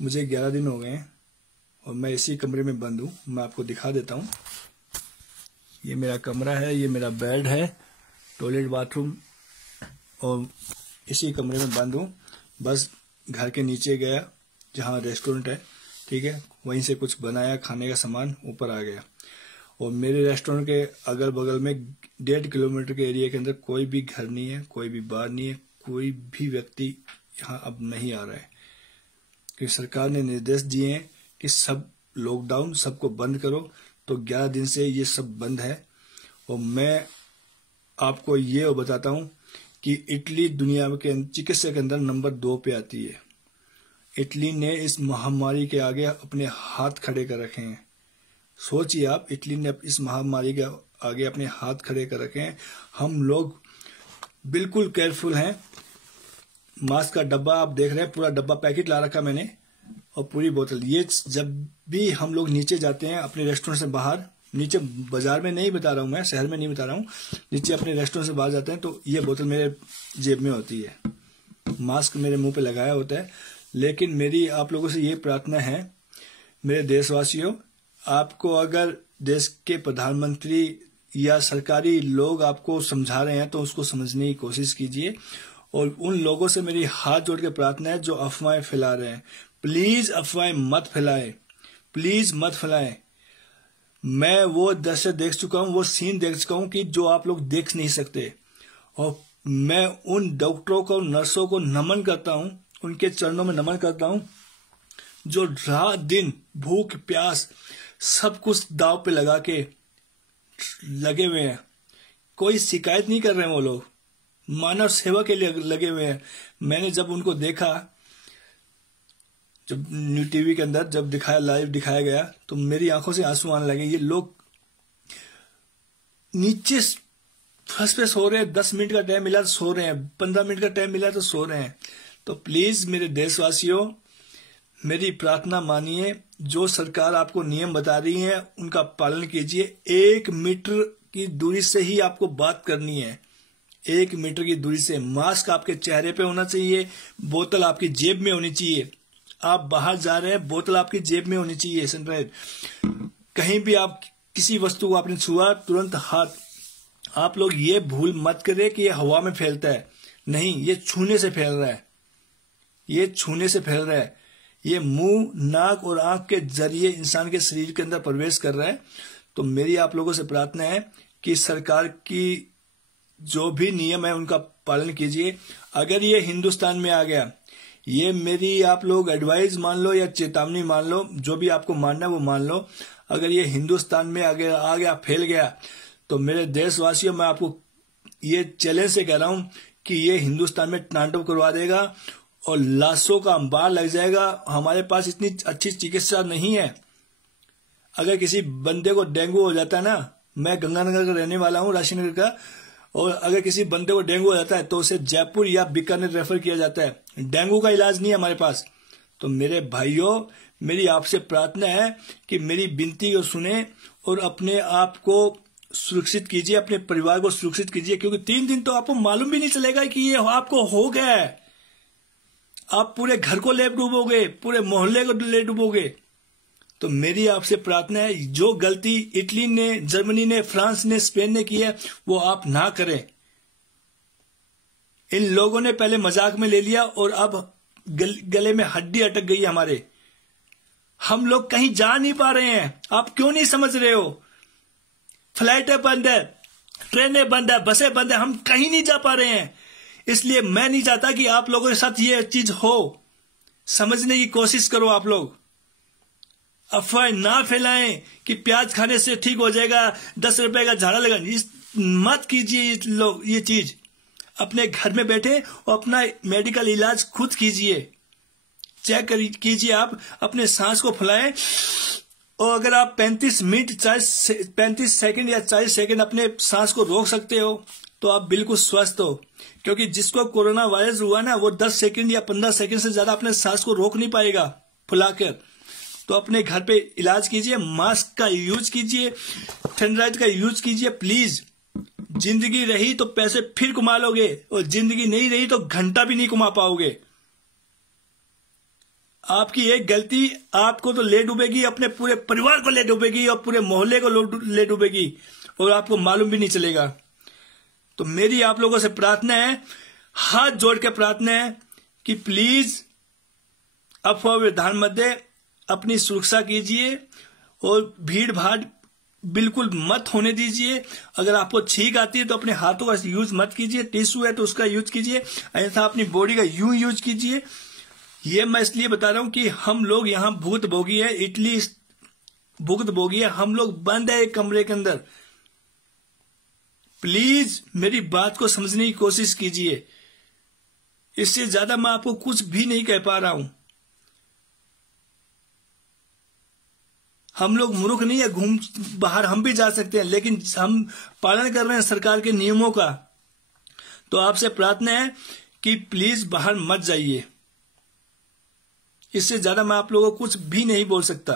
मुझे 11 दिन हो गए हैं और मैं इसी कमरे में बंद हूँ। मैं आपको दिखा देता हूँ। ये मेरा कमरा है, ये मेरा बेड है, टॉयलेट बाथरूम, और इसी कमरे में बंद हूँ। बस घर के नीचे गया जहाँ रेस्टोरेंट है, ठीक है, वहीं से कुछ बनाया खाने का सामान, ऊपर आ गया। और मेरे रेस्टोरेंट के अगल बगल में 1.5 किलोमीटर के एरिया के अंदर कोई भी घर नहीं है, कोई भी बार नहीं है, कोई भी व्यक्ति यहाँ अब नहीं आ रहा है, क्योंकि सरकार ने निर्देश दिए हैं कि सब लॉकडाउन, सबको बंद करो। तो 11 दिन से ये सब बंद है। और मैं आपको ये बताता हूँ कि इटली दुनिया के चिकित्सा के अंदर नंबर 2 पे आती है। इटली ने इस महामारी के आगे अपने हाथ खड़े कर रखे हैं। सोचिए आप, इटली ने इस महामारी के आगे अपने हाथ खड़े कर रखे हैं। हम लोग बिल्कुल केयरफुल हैं। मास्क का डब्बा आप देख रहे हैं, पूरा डब्बा पैकेट ला रखा मैंने, और पूरी बोतल। ये जब भी हम लोग नीचे जाते हैं अपने रेस्टोरेंट से बाहर, नीचे बाजार में नहीं बता रहा हूं मैं, शहर में नहीं बता रहा हूं, नीचे अपने रेस्टोरेंट से बाहर जाते हैं तो ये बोतल मेरे जेब में होती है। मास्क मेरे मुंह पे लगाया होता है। लेकिन मेरी आप लोगों से ये प्रार्थना है, मेरे देशवासियों, आपको अगर देश के प्रधानमंत्री या सरकारी लोग आपको समझा रहे हैं तो उसको समझने की कोशिश कीजिए। और उन लोगों से मेरी हाथ जोड़ के प्रार्थना है जो अफवाहें फैला रहे हैं, प्लीज अफवाहें मत फैलाएं, प्लीज मत फैलाएं। मैं वो दृश्य देख चुका हूं, वो सीन देख चुका हूं कि जो आप लोग देख नहीं सकते। और मैं उन डॉक्टरों को, नर्सों को नमन करता हूं, उनके चरणों में नमन करता हूं, जो रात दिन भूख प्यास सब कुछ दाव पे लगा के लगे हुए हैं। कोई शिकायत नहीं कर रहे हैं, वो लोग मानव सेवा के लिए लगे हुए हैं। मैंने जब उनको देखा, जब न्यू टीवी के अंदर जब दिखाया, लाइव दिखाया गया, तो मेरी आंखों से आंसू आने लगे। ये लोग नीचे फर्स्ट पे सो रहे हैं, 10 मिनट का टाइम मिला तो सो रहे हैं, 15 मिनट का टाइम मिला तो सो रहे हैं। तो प्लीज मेरे देशवासियों, मेरी प्रार्थना मानिए। जो सरकार आपको नियम बता रही है उनका पालन कीजिए। 1 मीटर की दूरी से ही आपको बात करनी है, 1 मीटर की दूरी से। मास्क आपके चेहरे पे होना चाहिए, बोतल आपकी जेब में होनी चाहिए। आप बाहर जा रहे हैं, बोतल आपकी जेब में होनी चाहिए, सैनिटाइज। कहीं भी आप किसी वस्तु को आपने छुआ, तुरंत हाथ। आप लोग ये भूल मत करें कि ये हवा में फैलता है, नहीं, ये छूने से फैल रहा है, ये छूने से फैल रहा है। ये मुंह, नाक और आंख के जरिए इंसान के शरीर के अंदर प्रवेश कर रहा है। तो मेरी आप लोगों से प्रार्थना है कि सरकार की जो भी नियम है उनका पालन कीजिए। अगर ये हिंदुस्तान में आ गया, ये मेरी आप लोग एडवाइस मान लो या चेतावनी मान लो, जो भी आपको मानना है वो मान लो। अगर ये हिंदुस्तान में आ गया, फैल गया, तो मेरे देशवासियों, मैं आपको ये चैलेंज से कह रहा हूं कि ये हिंदुस्तान में तांडव करवा देगा और लाशों का अंबार लग जाएगा। हमारे पास इतनी अच्छी चिकित्सा नहीं है। अगर किसी बंदे को डेंगू हो जाता है ना, मैं गंगानगर का रहने वाला हूं, राशीनगर का, और अगर किसी बंदे को डेंगू हो जाता है तो उसे जयपुर या बीकानेर रेफर किया जाता है। डेंगू का इलाज नहीं है हमारे पास। तो मेरे भाइयों, मेरी आपसे प्रार्थना है कि मेरी विनती को सुने और अपने आप को सुरक्षित कीजिए, अपने परिवार को सुरक्षित कीजिए, क्योंकि 3 दिन तो आपको मालूम भी नहीं चलेगा कि ये आपको हो गया है। आप पूरे घर को ले डूबोगे, पूरे मोहल्ले को ले डूबोगे। तो मेरी आपसे प्रार्थना है, जो गलती इटली ने, जर्मनी ने, फ्रांस ने, स्पेन ने की है, वो आप ना करें। इन लोगों ने पहले मजाक में ले लिया और अब गले में हड्डी अटक गई हमारे। हम लोग कहीं जा नहीं पा रहे हैं। आप क्यों नहीं समझ रहे हो? फ्लाइटें बंद है, ट्रेनें बंद है, बसें बंद है, हम कहीं नहीं जा पा रहे हैं। इसलिए मैं नहीं चाहता कि आप लोगों के साथ ये चीज हो। समझने की कोशिश करो आप लोग। अफवाह ना फैलाएं कि प्याज खाने से ठीक हो जाएगा, 10 रुपए का झाड़ा लगा। मत कीजिए ये चीज। अपने घर में बैठे और अपना मेडिकल इलाज खुद कीजिए। चेक कीजिए, आप अपने सांस को फुलाएं, और अगर आप 35 सेकंड या 40 सेकंड अपने सांस को रोक सकते हो तो आप बिल्कुल स्वस्थ हो। क्योंकि जिसको कोरोना वायरस हुआ ना, वो 10 सेकंड या 15 सेकंड से ज्यादा अपने सांस को रोक नहीं पाएगा फुलाकर। तो अपने घर पे इलाज कीजिए, मास्क का यूज कीजिए, सैनिटाइजर का यूज कीजिए प्लीज। जिंदगी रही तो पैसे फिर कमा लोगे, और जिंदगी नहीं रही तो घंटा भी नहीं कमा पाओगे। आपकी एक गलती आपको तो ले डूबेगी, अपने पूरे परिवार को ले डूबेगी और पूरे मोहल्ले को ले डूबेगी और आपको मालूम भी नहीं चलेगा। तो मेरी आप लोगों से प्रार्थना है, हाथ जोड़ के प्रार्थना है कि प्लीज अफवाह में ध्यान मत दे, अपनी सुरक्षा कीजिए और भीड़ भाड़ बिल्कुल मत होने दीजिए। अगर आपको छींक आती है तो अपने हाथों का यूज मत कीजिए, टिश्यू है तो उसका यूज कीजिए, ऐसा अपनी बॉडी का यूज कीजिए। ये मैं इसलिए बता रहा हूं कि हम लोग यहाँ भूत भोगी है, इटली भुगत भोगी है, हम लोग बंद है एक कमरे के अंदर। प्लीज मेरी बात को समझने की कोशिश कीजिए, इससे ज्यादा मैं आपको कुछ भी नहीं कह पा रहा हूं। हम लोग मूर्ख नहीं है, घूम बाहर हम भी जा सकते हैं, लेकिन हम पालन कर रहे हैं सरकार के नियमों का। तो आपसे प्रार्थना है कि प्लीज बाहर मत जाइए, इससे ज्यादा मैं आप लोगों को कुछ भी नहीं बोल सकता।